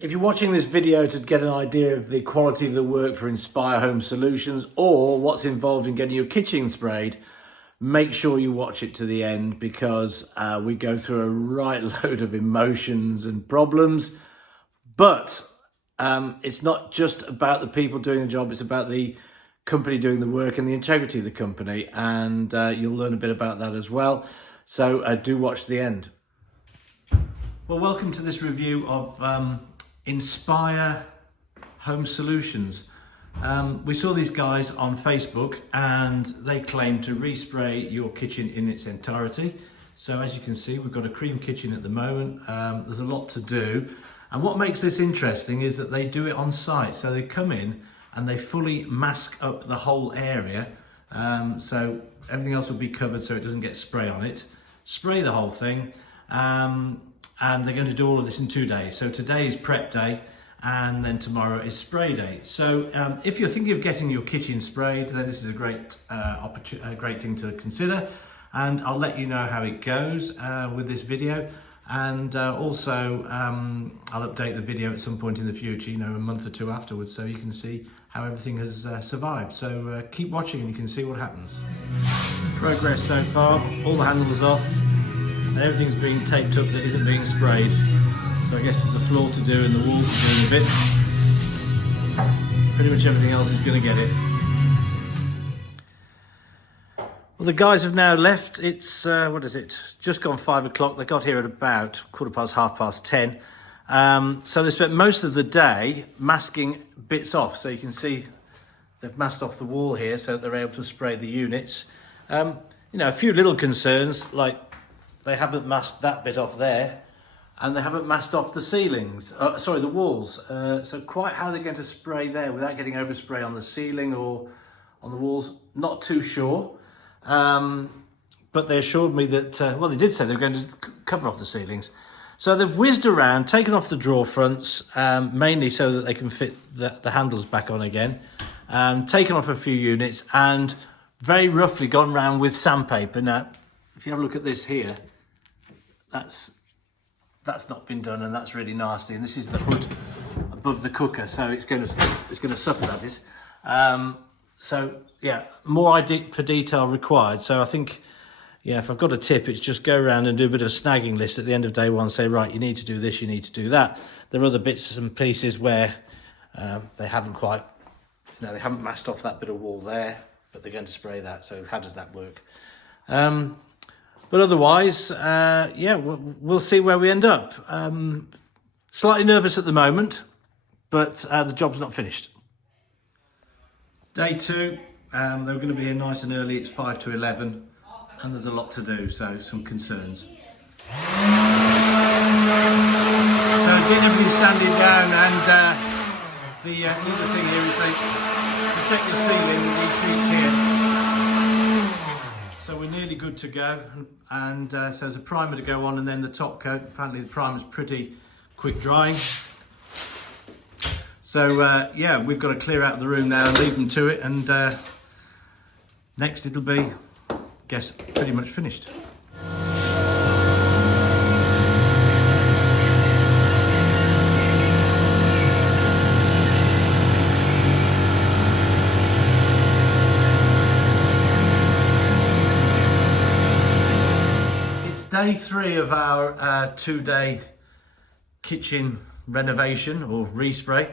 If you're watching this video to get an idea of the quality of the work for Inspire Home Solutions or what's involved in getting your kitchen sprayed, make sure you watch it to the end because we go through a right load of emotions and problems. But it's not just about the people doing the job, it's about the company doing the work and the integrity of the company. And you'll learn a bit about that as well. So do watch the end. Well, welcome to this review of Inspire Home Solutions. We saw these guys on Facebook and they claim to respray your kitchen in its entirety. So as you can see, we've got a cream kitchen at the moment. There's a lot to do. And what makes this interesting is that they do it on site. So they come in and they fully mask up the whole area. So everything else will be covered so it doesn't get spray on it. Spray the whole thing. And they're going to do all of this in 2 days. So today is prep day and then tomorrow is spray day. So if you're thinking of getting your kitchen sprayed, then this is a great great thing to consider. And I'll let you know how it goes with this video. And also I'll update the video at some point in the future, a month or two afterwards, so you can see how everything has survived. So keep watching and you can see what happens. Progress so far, all the handles off. Everything's being taped up that isn't being sprayed. So I guess there's a floor to do and the walls are doing a bit. Pretty much everything else is going to get it. Well, the guys have now left. It's, what is it? Just gone 5 o'clock. They got here at about 10:15. So they spent most of the day masking bits off. So you can see they've masked off the wall here so that they're able to spray the units. A few little concerns, like they haven't masked that bit off there, and they haven't masked off the ceilings, the walls. So quite how they're going to spray there without getting overspray on the ceiling or on the walls, not too sure. But they assured me that, they did say they were going to cover off the ceilings. So they've whizzed around, taken off the drawer fronts, mainly so that they can fit the handles back on again, taken off a few units and very roughly gone round with sandpaper. Now, if you have a look at this here, that's not been done and that's really nasty. And this is the hood above the cooker, so it's going to suffer, that is. So yeah, more eye for detail required. So I think, if I've got a tip, it's just go around and do a bit of a snagging list at the end of day one. Say, right, you need to do this, you need to do that. There are other bits and pieces where they haven't quite, they haven't masked off that bit of wall there, but they're going to spray that. So how does that work? But otherwise, we'll see where we end up. Slightly nervous at the moment, but the job's not finished. Day 2, they were going to be here nice and early. It's 5 to 11, and there's a lot to do, so some concerns. So getting everything sanded down, and the other thing here is they protect the ceiling with these sheets here. So we're nearly good to go, and so there's a primer to go on and then the top coat. Apparently the primer's pretty quick drying. So we've got to clear out the room now and leave them to it, and next it'll be, I guess, pretty much finished. Day 3 of our 2-day kitchen renovation or respray.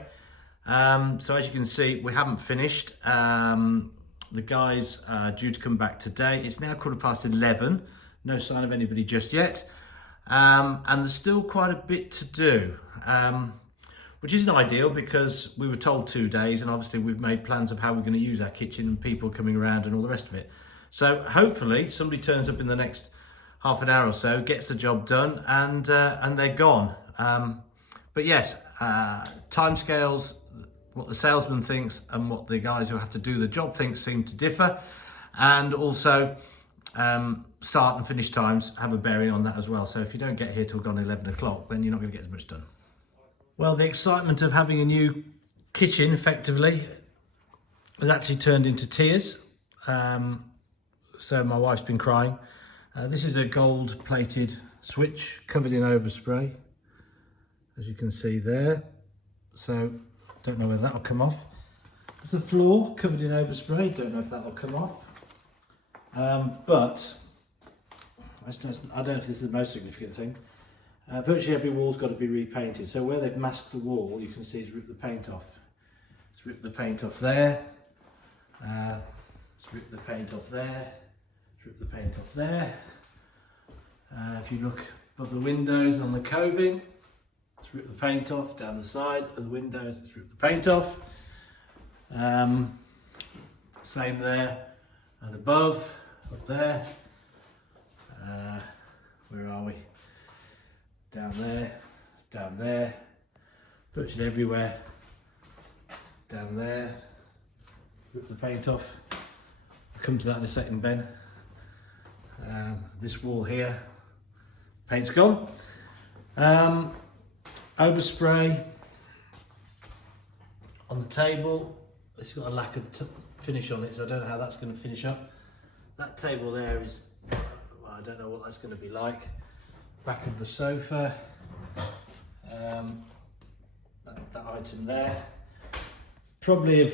So as you can see, we haven't finished. The guys are due to come back today. It's now 11:15. No sign of anybody just yet. And there's still quite a bit to do, which isn't ideal because we were told 2 days, and obviously we've made plans of how we're going to use our kitchen and people coming around and all the rest of it. So hopefully somebody turns up in the next half an hour or so, gets the job done, and they're gone. But yes, timescales, what the salesman thinks and what the guys who have to do the job think seem to differ, and also start and finish times have a bearing on that as well. So if you don't get here till gone 11 o'clock, then you're not going to get as much done. Well, the excitement of having a new kitchen effectively has actually turned into tears. So my wife's been crying. This is a gold plated switch covered in overspray. as you can see there. So don't know whether that'll come off. There's the floor covered in overspray. Don't know if that'll come off. But I don't know if this is the most significant thing. Virtually every wall's got to be repainted. So where they've masked the wall, you can see it's ripped the paint off. It's ripped the paint off there. It's ripped the paint off there. It's ripped the paint off there. If you look above the windows and on the coving, it's ripped the paint off. Down the side of the windows, it's ripped the paint off. Same there and above, up there. Where are we? Down there, virtually everywhere. Down there, rip the paint off. I'll come to that in a second, Ben. This wall here, paint's gone. Overspray on the table. It's got a lack of finish on it, so I don't know how that's going to finish up. That table there is, well, I don't know what that's going to be like. Back of the sofa, that item there. Probably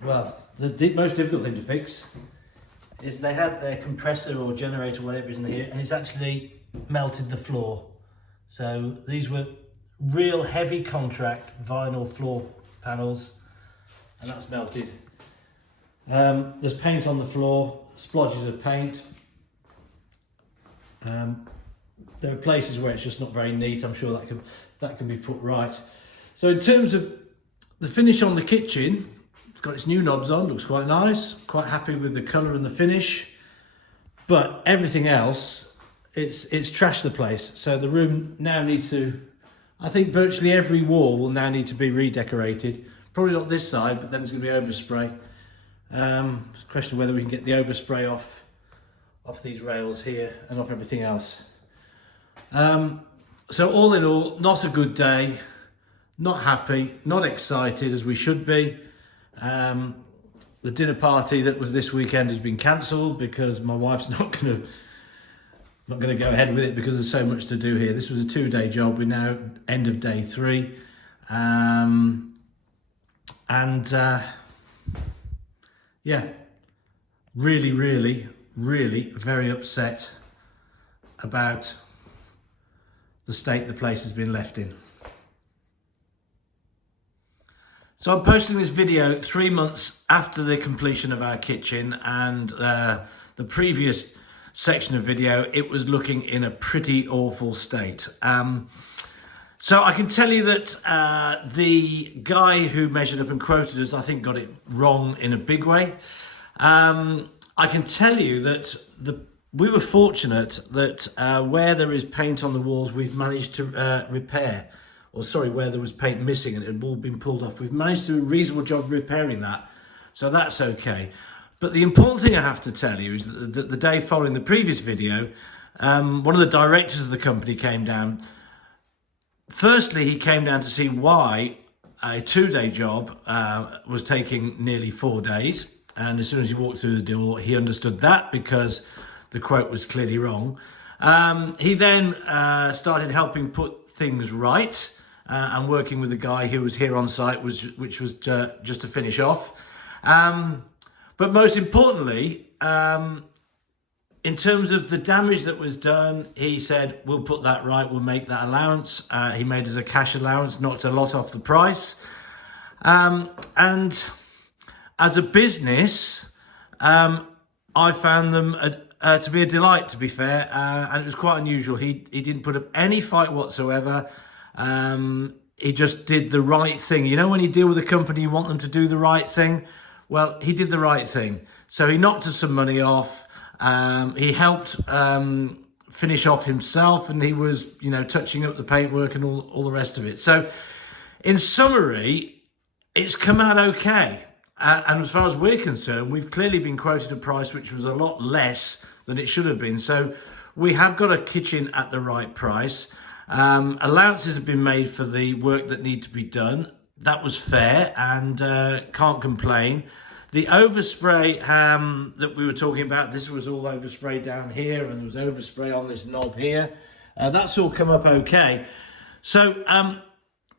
the most difficult thing to fix is they had their compressor or generator, whatever is in here, and it's actually melted the floor. So these were real heavy contract vinyl floor panels, and that's melted. There's paint on the floor, splodges of paint. There are places where it's just not very neat. I'm sure that can be put right. So in terms of the finish on the kitchen, it's got its new knobs on, looks quite nice. Quite happy with the colour and the finish. But everything else, it's trashed the place. So the room now needs to, I think virtually every wall will now need to be redecorated. Probably not this side, but then there's going to be overspray. It's a question of whether we can get the overspray off these rails here and off everything else. So all in all, not a good day, not happy, not excited as we should be. The dinner party that was this weekend has been cancelled because my wife's not going to go ahead with it because there's so much to do here. This was a 2-day job. We're now end of day 3. Yeah, really very upset about the state the place has been left in. So I'm posting this video 3 months after the completion of our kitchen, and the previous section of video, it was looking in a pretty awful state. So I can tell you that the guy who measured up and quoted us, I think, got it wrong in a big way. I can tell you that we were fortunate that where there is paint on the walls, we've managed to repair. Or sorry, where there was paint missing and it had all been pulled off, we've managed to do a reasonable job repairing that. So that's okay. But the important thing I have to tell you is that the day following the previous video, one of the directors of the company came down. Firstly, he came down to see why a 2-day job was taking nearly 4 days. And as soon as he walked through the door, he understood that because the quote was clearly wrong. He then started helping put things right and working with the guy who was here on site, which was just to finish off. But most importantly, in terms of the damage that was done, he said, we'll put that right, we'll make that allowance. He made us a cash allowance, knocked a lot off the price. And as a business, I found them to be a delight, to be fair, and it was quite unusual. He didn't put up any fight whatsoever. He just did the right thing. You know, when you deal with a company, you want them to do the right thing. Well, he did the right thing. So he knocked us some money off. He helped finish off himself, and he was, you know, touching up the paintwork and all the rest of it. So in summary, it's come out okay. And as far as we're concerned, we've clearly been quoted a price which was a lot less than it should have been. So we have got a kitchen at the right price. Allowances have been made for the work that need to be done. That was fair, and can't complain. The overspray that we were talking about, this was all overspray down here, and there was overspray on this knob here. That's all come up okay. So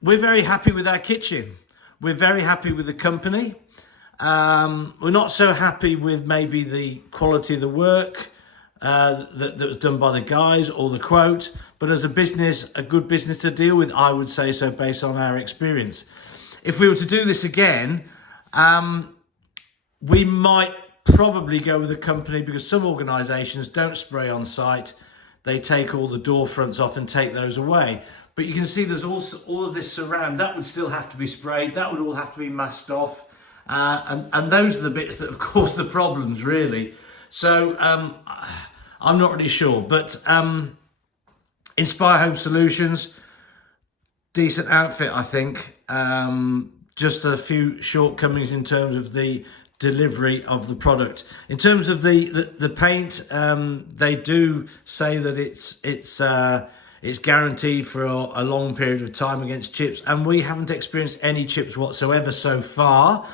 we're very happy with our kitchen. We're very happy with the company. We're not so happy with maybe the quality of the work that was done by the guys or the quote, but as a business, a good business to deal with, I would say so based on our experience. If we were to do this again, we might probably go with a company, because some organisations don't spray on site. They take all the door fronts off and take those away. But you can see there's also all of this surround. That would still have to be sprayed. That would all have to be masked off. And those are the bits that have caused the problems, really. So I'm not really sure. But Inspire Home Solutions, decent outfit, I think. Just a few shortcomings in terms of the delivery of the product. In terms of the paint, they do say that it's guaranteed for a long period of time against chips, and we haven't experienced any chips whatsoever so far.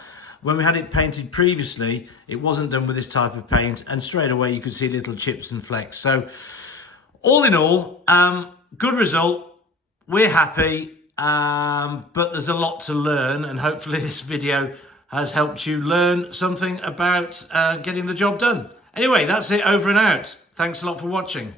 When we had it painted previously, it wasn't done with this type of paint, and straight away you could see little chips and flecks. So all in all, good result. We're happy, but there's a lot to learn, and hopefully this video has helped you learn something about getting the job done. Anyway, that's it, over and out. Thanks a lot for watching.